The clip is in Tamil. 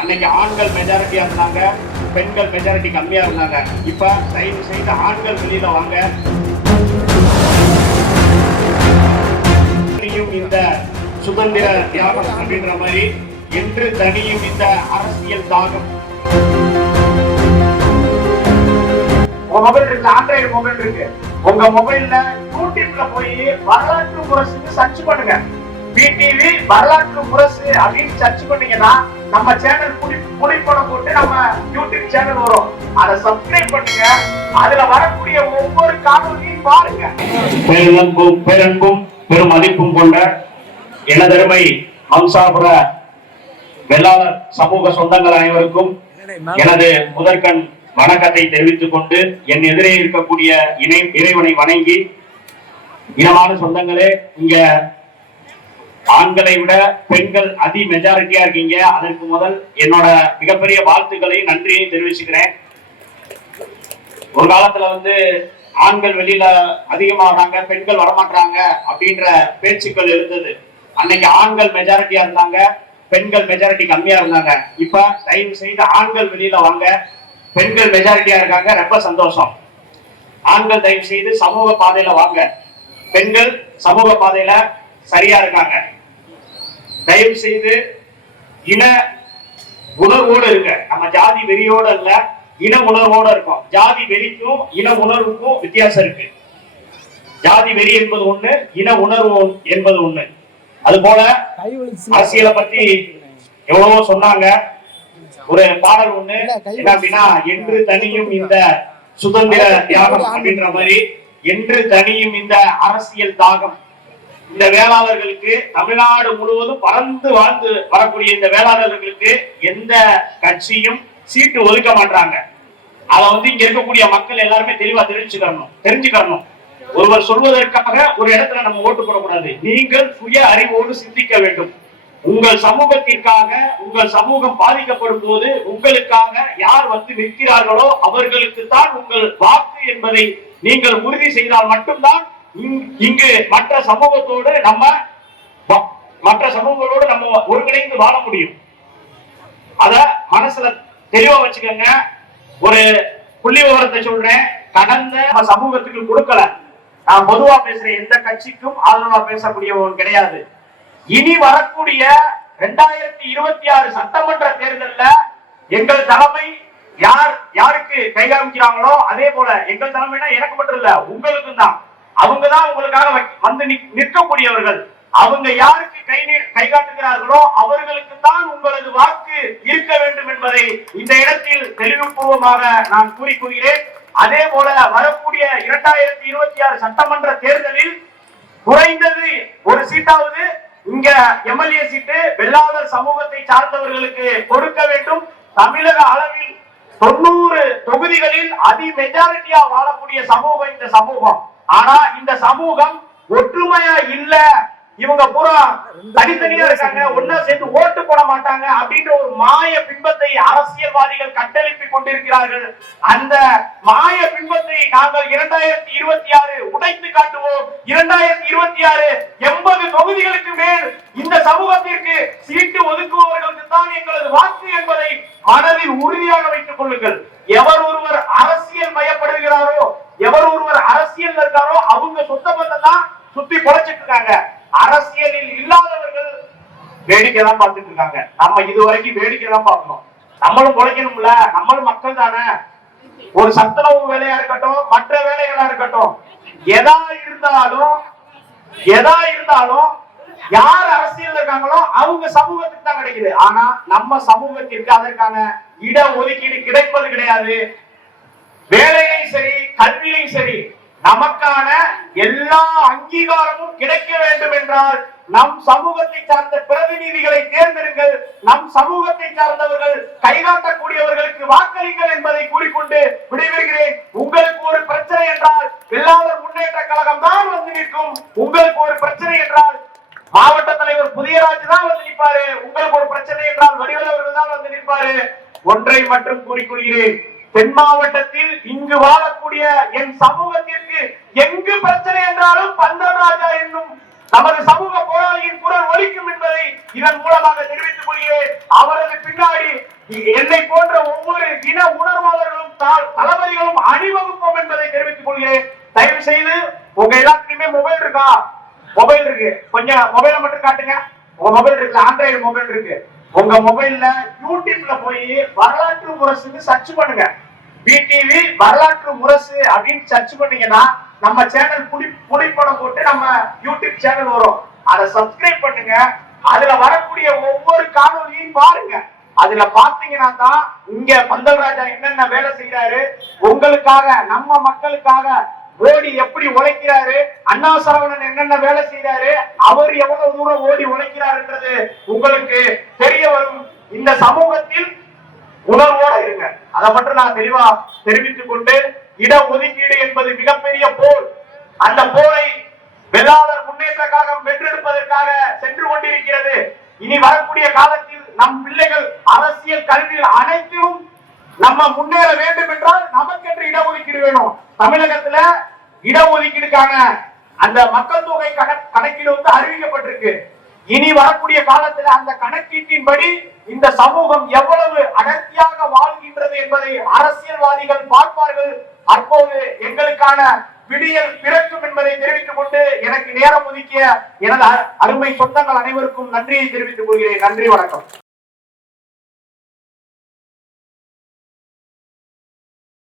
அன்னைக்கு ஆண்கள் மெஜாரிட்டியா இருந்தாங்க, பெண்கள் மெஜாரிட்டி கம்மியா இருந்தாங்க. இப்ப தயவு செய்து ஆண்கள் வெளியில வாங்க. இந்த சுதந்திர தியாகம் அப்படின்ற மாதிரி என்று தனியும் இந்த அரசியல் தாகம். உங்க மொபைல் இருக்கு, ஆண்ட்ராய்டு மொபைல் இருக்கு. உங்க மொபைல்ல யூடியூப்ல போய் வரலாற்று முரசு சர்ச் பண்ணுங்க. பிடிவி வரலாற்று முரசு அப்படின்னு சர்ச் பண்ணீங்கன்னா நம்ம சேனல் புடிப்படம் போட்டு நம்ம யூடியூப் சேனல் வரும். அதை சப்ஸ்கிரைப் பண்ணுங்க. அதுல வரக்கூடிய ஒவ்வொரு காணொலியும் பாருங்க. பேரன்பும் பெரும் மதிப்பும் கொண்ட எனதருமை வம்சாபுர வெள்ளாளர் சமூக சொந்தங்கள் அனைவருக்கும் எனது முதற்கண் வணக்கத்தை தெரிவித்துக் கொண்டு என் எதிரே இருக்கக்கூடிய இறைவனை வணங்கி, இனமான சொந்தங்களே, இங்க ஆண்களை விட பெண்கள் அதி மெஜாரிட்டியா இருக்கீங்க. அதற்கு முதல் என்னோட மிகப்பெரிய வாழ்த்துக்களை நன்றியையும் தெரிவிச்சுக்கிறேன். ஒரு காலத்துல ஆண்கள் வெளியில அதிகமாகறாங்க, பெண்கள் வரமாட்டாங்க அப்படின்ற பேச்சுக்கள் இருந்தது. அன்னைக்கு ஆண்கள் மெஜாரிட்டியா இருந்தாங்க, பெண்கள் மெஜாரிட்டி கம்மியா இருந்தாங்க. இப்ப தயவு செய்து ஆண்கள் வெளியில வாங்க, பெண்கள் மெஜாரிட்டியா இருக்காங்க, ரொம்ப சந்தோஷம். ஆண்கள் தயவு செய்து சமூக பாதையில வாங்க, பெண்கள் சமூக பாதையில சரியா இருக்காங்க. தயவு செய்து இன உணர்வோடு இருக்க, நம்ம ஜாதி வெறியோட இல்ல, இன உணர்வோட இருக்கும். ஜாதி வெறிக்கும் இன உணர்வுக்கும் வித்தியாசம் இருக்கு. ஜாதி வெறி என்பது ஒண்ணு, இன உணர்வு என்பது ஒண்ணு. அது போல அரசியலை பத்தி எவ்வளவோ சொன்னாங்க. ஒரு பாடல் ஒண்ணு என்ன அப்படின்னா, என்று தனியும் இந்த சுதந்திர தியாகம் அப்படின்ற மாதிரி, என்று தனியும் இந்த அரசியல் தாகம். இந்த வேளாளர்களுக்கு தமிழ்நாடு முழுவதும் பறந்து வாழ்ந்து வரக்கூடிய இந்த வேளாளர்களுக்கு எந்த கட்சியும் சீட்டு ஒதுக்க மாட்டாங்க. அத இங்க இருக்கக்கூடிய மக்கள் எல்லாருமே தெளிவா தெரிஞ்சுக்கணும். ஒருவர் சொல்வதற்காக ஒரு இடத்துல நம்ம ஓட்டு போடக்கூடாது. நீங்கள் சுய அறிவோடு சிந்திக்க வேண்டும். உங்கள் சமூகத்திற்காக, உங்கள் சமூகம் பாதிக்கப்படும் போது உங்களுக்காக யார் நிற்கிறார்களோ அவர்களுக்கு தான் உங்கள் வாக்கு என்பதை நீங்கள் உறுதி செய்தால் மட்டும்தான் இங்கு மற்ற சமூகத்தோடு நம்ம ஒருங்கிணைந்து வாழ முடியும். அத மனசுல தெளிவா வச்சுக்கோங்க. ஒரு புள்ளி விவரத்தை சொல்றேன். கடந்த சமூகத்துக்கு கொடுக்கல, நான் பொதுவா பேசுறேன், எந்த கட்சிக்கும் ஆதரவா பேசக்கூடியவன் கிடையாது. இனி வரக்கூடிய 2026 சட்டமன்ற தேர்தல்ல எங்கள் தலைமை யாருக்கு கை காமிக்கிறாங்களோ அதே போல எங்கள் தலைமைனா எனக்கு மட்டும் இல்ல, உங்களுக்கும் தான். அவங்கதான் உங்களுக்காக நிற்கக்கூடியவர்கள். அவங்க யாருக்கு கை காட்டுகிறார்களோ அவர்களுக்கு தான் உங்களது வாக்கு இருக்க வேண்டும் என்பதை இந்த இடத்தில் தெளிவுபூர்வமாக நான் கூறிக்கொள்கிறேன். அதே போல வரக்கூடிய 2026 சட்டமன்ற தேர்தலில் குறைந்தது ஒரு சீட்டாவது இங்க எம்எல்ஏ சீட்டு வெள்ளாளர் சமூகத்தை சார்ந்தவர்களுக்கு கொடுக்க வேண்டும். தமிழக அளவில் 90 தொகுதிகளில் அதி மெஜாரிட்டியா வாழக்கூடிய சமூகம் இந்த சமூகம். ஆனா இந்த சமூகம் ஒற்றுமையா இல்ல, இவங்க பூரா தனித்தனியா இருக்காங்க, ஒன்னா சேர்ந்து ஓட்டு போட மாட்டாங்க அப்படின்ற ஒரு மாய பிம்பத்தை அரசியல்வாதிகள் கட்டளிப்பி கொண்டிருக்கிறார்கள். அந்த மாய பிம்பத்தை நாங்கள் 2026 உடைத்து காட்டுவோம். 2026 80 தொகுதிகளுக்கு மேல் இந்த சமூகத்திற்கு சீட்டு ஒதுக்குபவர்களுக்கு தான் எங்களது வாக்கு என்பதை மனதில் உறுதியாக வைத்துக் கொள்ளுங்கள். எவர் ஒருவர் அரசியல் மயப்படுகிறாரோ, எவர் ஒருவர் அரசியல் இருக்காரோ அவங்க சொந்த பந்தம் தான் சுத்தி பொழைச்சிட்டு இருக்காங்க. அரசியலில் இல்லாதவர்கள் வேடிக்கை தான் பார்த்துட்டு இருக்காங்க. நம்ம இதுவரைக்கும் வேடிக்கை தான் பார்க்கணும். நம்மளும் பொழைக்கணும்ல, நம்மளும் மக்கள் தானே. ஒரு சத்துணவு வேலையா இருக்கட்டும், மற்ற வேலைகளா இருக்கட்டும், எதா இருந்தாலும் யார் அரசியல் இருக்காங்களோ அவங்க சமூகத்துக்கு தான் கிடைக்குது. ஆனா நம்ம சமூகத்திற்கு அதற்கான இட ஒதுக்கீடு கிடைப்பது கிடையாது. வேலையிலும் சரி, கல்வியிலும் சரி, நமக்கான எல்லா அங்கீகாரமும் கிடைக்க வேண்டும் என்றால் நம் சமூகத்தை சார்ந்த பிரதிநிதிகளை தேர்ந்தெடுங்கள். நம் சமூகத்தை சார்ந்தவர்கள் கைகாட்டக்கூடியவர்களுக்கு வாக்களிங்கள் என்பதை கூறிக்கொண்டு விடைபெறுகிறேன். உங்களுக்கு ஒரு பிரச்சனை என்றால் வெள்ளாளர் முன்னேற்ற கழகம் தான் நிற்கும். உங்களுக்கு ஒரு பிரச்சனை என்றால் மாவட்ட தலைவர் புதியராஜ் தான் நிற்பாரு. உங்களுக்கு ஒரு பிரச்சனை என்றால் வடிவேலு அவர்கள் தான் நிற்பாரு. ஒன்றை மட்டும் கூறிக்கொள்கிறேன், தென் மாவட்டத்தில் இங்கு வாழக்கூடிய என் சமூகத்திற்கு எங்கு பிரச்சனை என்றாலும் பந்தராஜா என்னும் நமது சமூக போராளியின் குரல் ஒலிக்கும் என்பதை இதன் மூலமாக தெரிவித்துக் கொள்கிறேன். அவரது பின்னாடி என்னை போன்ற ஒவ்வொரு இன உணர்வாளர்களும் தளபதிகளும் அணிவகுப்போம் என்பதை தெரிவித்துக் கொள்கிறேன். தயவு செய்து உங்க எல்லாத்துலயுமே மொபைல் இருக்கா? மொபைல் இருக்கு, கொஞ்சம் மொபைலை மட்டும் காட்டுங்க. உங்க மொபைல் இருக்கு, ஆண்ட்ராய்டு மொபைல் இருக்கு. உங்க மொபைல்ல யூடியூப்ல போய் வரலாற்று முரசுன்னு சர்ச் பண்ணுங்க. பிடிவி வரலாற்று முரசு அப்படின்னு சர்ச் பண்ணீங்கன்னா நம்ம சேனல் புடிப்படம் போட்டு நம்ம யூடியூப் சேனல் வரும். அதை சப்ஸ்கிரைப் பண்ணுங்க. அதுல வரக்கூடிய ஒவ்வொரு காணொலியும் பாருங்க. அதுல பாத்தீங்கன்னா தான் இங்க பந்தல் ராஜா என்னென்ன வேலை செய்யறாரு, உங்களுக்காக நம்ம மக்களுக்காக ஓடி எப்படி உழைக்கிறாரு, அண்ணா சரவணன் என்னென்ன வேலை செய்யறாரு, அவர் எவ்வளவு தூரம் ஓடி உழைக்கிறாருன்றது உங்களுக்கு தெரிய வரும். இந்த சமூகத்தில் உணர்வோட இருங்க. அதை மட்டும் நான் தெளிவா தெரிவித்துக் கொண்டு, இட ஒதுக்கீடு என்பது மிகப்பெரிய போர். அந்த போரை வெள்ளாளர் முன்னேற்ற கழகம் வென்றெடுப்பதற்காக சென்று கொண்டிருக்கிறது. இனி வரக்கூடிய காலத்தில் நம் பிள்ளைகள் அரசியல் கல்வியில் அனைத்திலும் நம்ம முன்னேற வேண்டும் என்றால் நமக்கென்று இடஒதுக்கீடு வேணும். தமிழகத்துல இடஒதுக்கீடுக்கான அந்த மக்கள் தொகை கணக்கீடு அறிவிக்கப்பட்டிருக்கு. இனி வரக்கூடிய காலத்தில் அந்த கணக்கீட்டின்படி இந்த சமூகம் எவ்வளவு அடர்த்தியாக வாழ்கின்றது என்பதை அரசியல்வாதிகள் பார்ப்பார்கள். அப்போது எங்களுக்கான விடியல் பிறக்கும் என்பதை தெரிவித்துக் கொண்டு எனக்கு நேரம் ஒதுக்கிய எனது அருமை சொந்தங்கள் அனைவருக்கும் நன்றியை தெரிவித்துக் கொள்கிறேன். நன்றி, வணக்கம்.